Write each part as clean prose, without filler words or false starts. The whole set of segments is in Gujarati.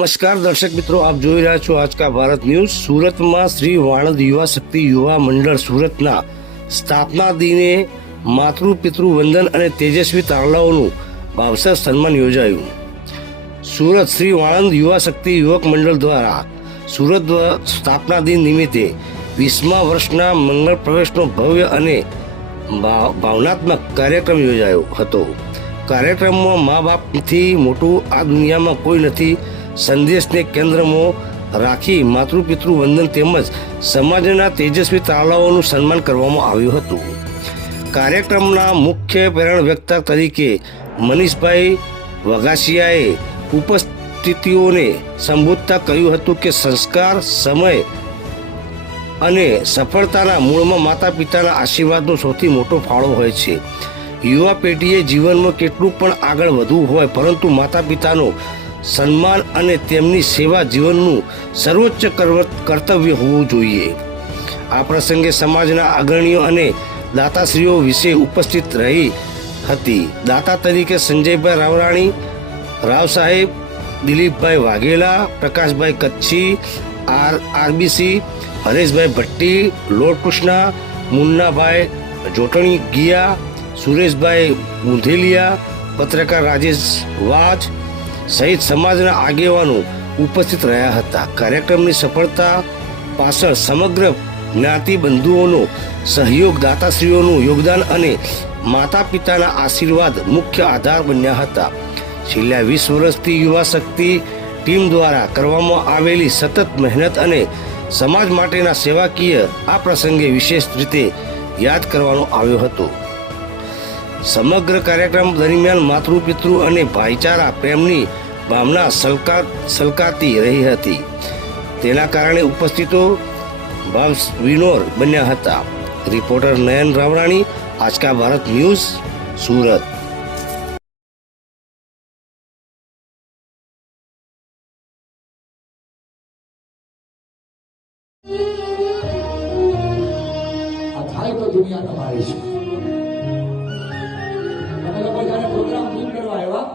નમસ્કાર દર્શક મિત્રો, આપ જોઈ રહ્યા છો આજ કા ભારત ન્યૂઝ। સુરતમાં શ્રી વાણંદ યુવા શક્તિ યુવા મંડળ સુરતના સ્થાપના દિને માતૃ પિતૃ વંદન અને તેજસ્વી તારલાઓનું ભાવસર સન્માન યોજાયું। સુરત શ્રી વાણંદ યુવા શક્તિ યુવક મંડળ દ્વારા સુરત સ્થાપના દિન નિમિત્તે 20મા વર્ષના મંગળ પ્રવેશનો ભવ્ય અને ભાવનાત્મક કાર્યક્રમ યોજાયો હતો। કાર્યક્રમમાં મા બાપથી મોટું આ દુનિયામાં કોઈ નથી સંદેશને કેન્દ્રમાં રાખી માતૃપિતૃ વંદન તેમજ સમાજના તેજસ્વી તારલાઓનું સન્માન કરવામાં આવ્યું હતું। કાર્યક્રમના મુખ્ય પ્રેરણા વ્યક્તા તરીકે મનીષભાઈ વઘાસિયાએ ઉપસ્થિતિઓને સંબોધતા કહ્યું હતું કે સંસ્કાર, સમય અને સફળતાના મૂળમાં માતા પિતાના આશીર્વાદનો સૌથી મોટો ફાળો હોય છે। યુવા પેઢીએ જીવનમાં કેટલું પણ આગળ વધવું હોય, પરંતુ માતા પિતાનો સન્માન અને તેમની સેવા જીવનનું સર્વોચ્ચ કર્તવ્ય હોવું જોઈએ। આ પ્રસંગે સમાજના અગ્રણીઓ અને દાતાશ્રીઓ વિશે ઉપસ્થિત રહી હતી। દાતા તરીકે સંજયભાઈ રાવરાણી, રાવ સાહેબ, દિલીપભાઈ વાઘેલા, પ્રકાશભાઈ કચ્છી, આરબીસી, હરેશભાઈ ભટ્ટી, લોર્ડ કૃષ્ણા, મુન્નાભાઈ જોટણી ગિયા, સુરેશભાઈ બુંધેલિયા, પત્રકાર રાજેશ વાજ સહિત સમાજના આગેવાનો ઉપસ્થિત રહ્યા હતા। કાર્યક્રમની સફળતા પાછળ સમગ્ર જ્ઞાતિ બંધુઓનો સહયોગ, દાતાશ્રીઓનું યોગદાન અને માતા પિતાના આશીર્વાદ મુખ્ય આધાર બન્યા હતા। છેલ્લા 20 વર્ષથી યુવા શક્તિ ટીમ દ્વારા કરવામાં આવેલી સતત મહેનત અને સમાજ માટેના સેવાકીય આ પ્રસંગે વિશેષ રીતે યાદ કરવામાં આવ્યો હતો। સમગ્ર કાર્યક્રમ દરમિયાન માતૃ પિતૃ અને ભાઈચારા પ્રેમની ભાવના સલકાતી રહી હતી। તેના કારણે ઉપસ્થિતો ભાવ વિનોર બન્યા હતા। રિપોર્ટર નયન રાવરાણી, આજ કા ભારત ન્યૂઝ, સુરત। તો દુનિયા તમારી છે। તમે લોકો જયારે પ્રોગ્રામ બુક કરવા આવ્યા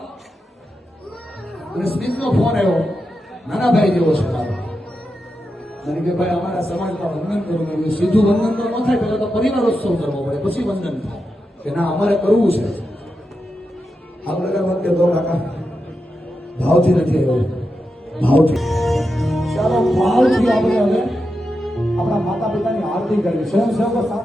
અને સ્મિતનો ફોન આવ્યો, નાના ભાઈ જેવો છે મારો, મને કે ભાઈ અમારા સમાજમાં વંદન કરવું। મેં સીધું વંદન તો ન થાય, પહેલા તો પરિવારોત્સવ કરવો પડે, પછી વંદન થાય। કે ના, અમારે કરવું છે। આપણે કઈ વખતે તો કાકા ભાવથી નથી આવ્યો, ભાવથી। ચાલો ભાવથી આપણે હવે આપણા માતા પિતાની આરતી કરવી। સ્વયંસેવકો